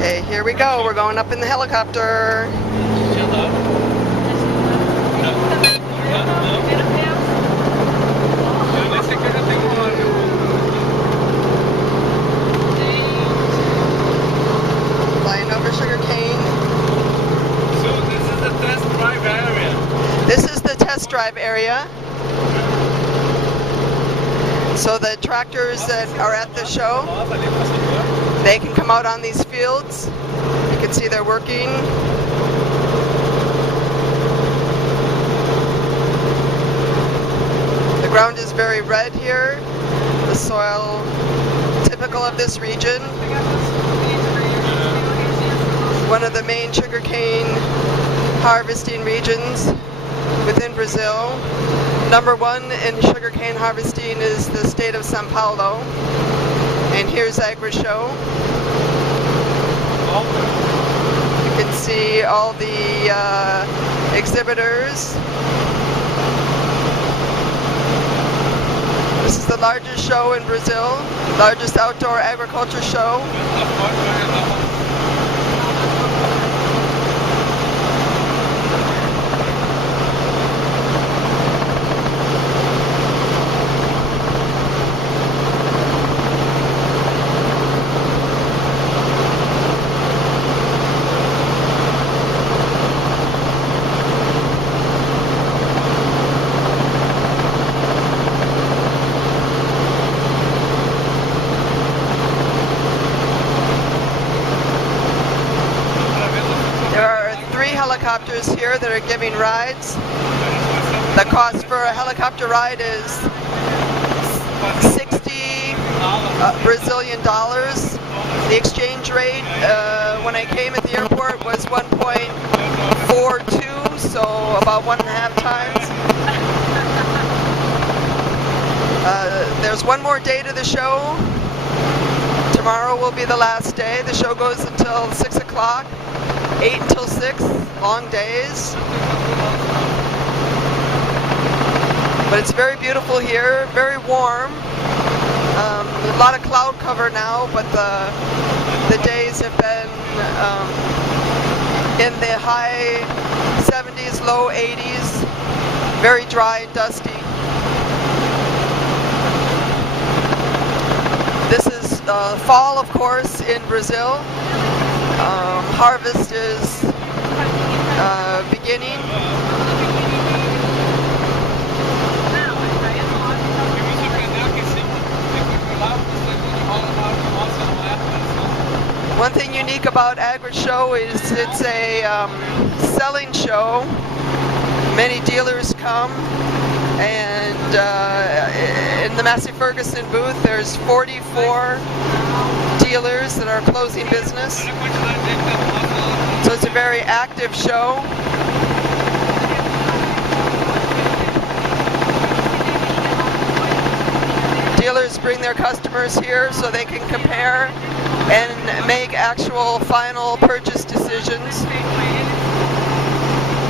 Okay, here we go. We're going up in the helicopter. Flying over sugarcane. So this is the test drive area. This is the test drive area. So the tractors that are at the show, they can come out on these fields. You can see they're working. The ground is very red here. The soil, typical of this region. One of the main sugarcane harvesting regions within Brazil. Number one in sugarcane harvesting is the state of São Paulo. And here's AGRISHOW. You can see all the exhibitors. This is the largest show in Brazil, largest outdoor agriculture show. Helicopters here that are giving rides. The cost for a helicopter ride is 60 Brazilian dollars. The exchange rate when I came at the airport was 1.42, so about 1.5 times. There's one more day to the show. Tomorrow will be the last day. The show goes until 6 o'clock. 8 until 6, long days. But it's very beautiful here, very warm. A lot of cloud cover now, but the days have been in the high 70s, low 80s, very dry and dusty. This is fall, of course, in Brazil. Harvest is beginning. One thing unique about AGRISHOW is it's a selling show. Many dealers come, and in the Massey Ferguson booth there's 44 dealers that are closing business. So it's a very active show. Dealers bring their customers here so they can compare and make actual final purchase decisions.